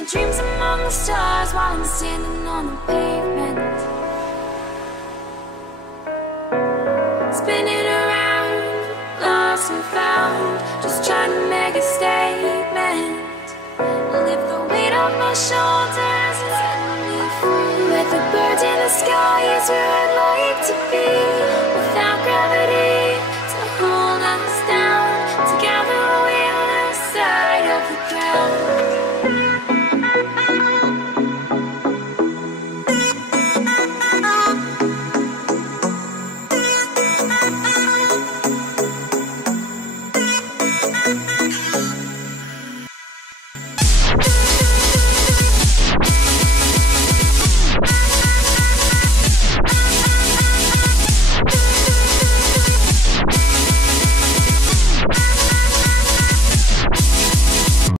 my dreams among the stars while I'm standing on the pavement, spinning around, lost and found, just trying to make a statement. Lift the weight off my shoulders and set me free. Let the birds in the sky is where